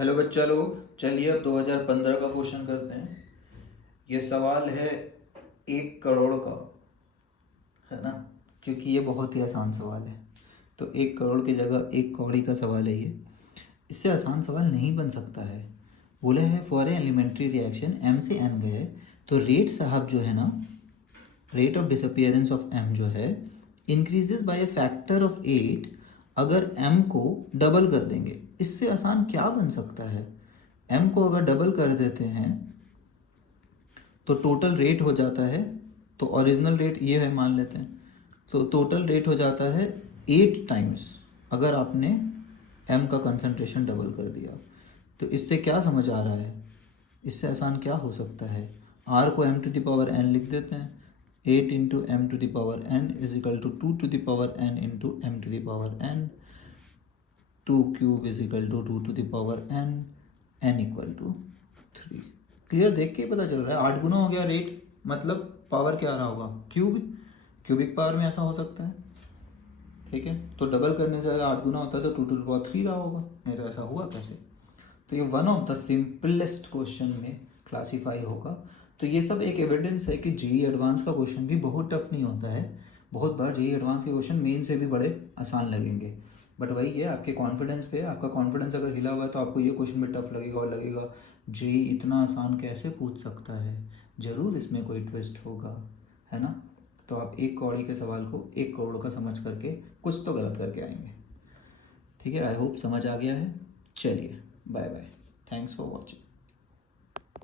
Hello बच्चा लोग, चलिए अब 2015 का क्वेश्चन करते हैं। ये सवाल है 1 करोड़ का, है ना। क्योंकि ये बहुत ही आसान सवाल है, तो 1 करोड़ की जगह 1 कौड़ी का सवाल है ये। इससे आसान सवाल नहीं बन सकता है। बोले है for a elementary reaction M से एन गए, तो रेट साहब जो है ना, rate of disappearance of M जो है increases by a factor of 8 अगर एम को डबल कर देंगे। इससे आसान क्या बन सकता है। एम को अगर डबल कर देते हैं तो टोटल रेट हो जाता है, तो ओरिजिनल रेट ये है मान लेते हैं, तो टोटल रेट हो जाता है 8 टाइम्स अगर आपने एम का कंसंट्रेशन डबल कर दिया। तो इससे क्या समझ आ रहा है, इससे आसान क्या हो सकता है। आर को M to the power N लिख देते हैं। 8 into M to the power N is equal to 2 to the power N into M to the power N. 2 cube is equal to 2 to the power N equal to 3। Clear, देख के ही पता चल रहा है 8 गुना हो गया रेट, मतलब power क्या आ रहा होगा, क्यूबिक पावर में ऐसा हो सकता है। ठीक है, तो डबल करने से अगर 8 गुना होता है तो 2 टू द पावर 3 रहा होगा, नहीं तो ऐसा हुआ कैसे। तो ये one of the simplest question में क्लासीफाई होगा। तो ये सब एक एविडेंस है कि जेई एडवांस का क्वेश्चन भी बहुत टफ नहीं होता है। बहुत बार जेई एडवांस के क्वेश्चन मेन से भी बड़े आसान लगेंगे, बट वही है आपके कॉन्फिडेंस पे है। आपका कॉन्फिडेंस अगर हिला हुआ है तो आपको ये क्वेश्चन भी टफ लगेगा और लगेगा जेई इतना आसान कैसे पूछ सकता है, ज़रूर इसमें कोई ट्विस्ट होगा, है ना। तो आप 1 कौड़ी के सवाल को 1 करोड़ का समझ करके कुछ तो गलत करके आएंगे। ठीक है, आई होप समझ आ गया है। चलिए, bye bye, thanks for watching.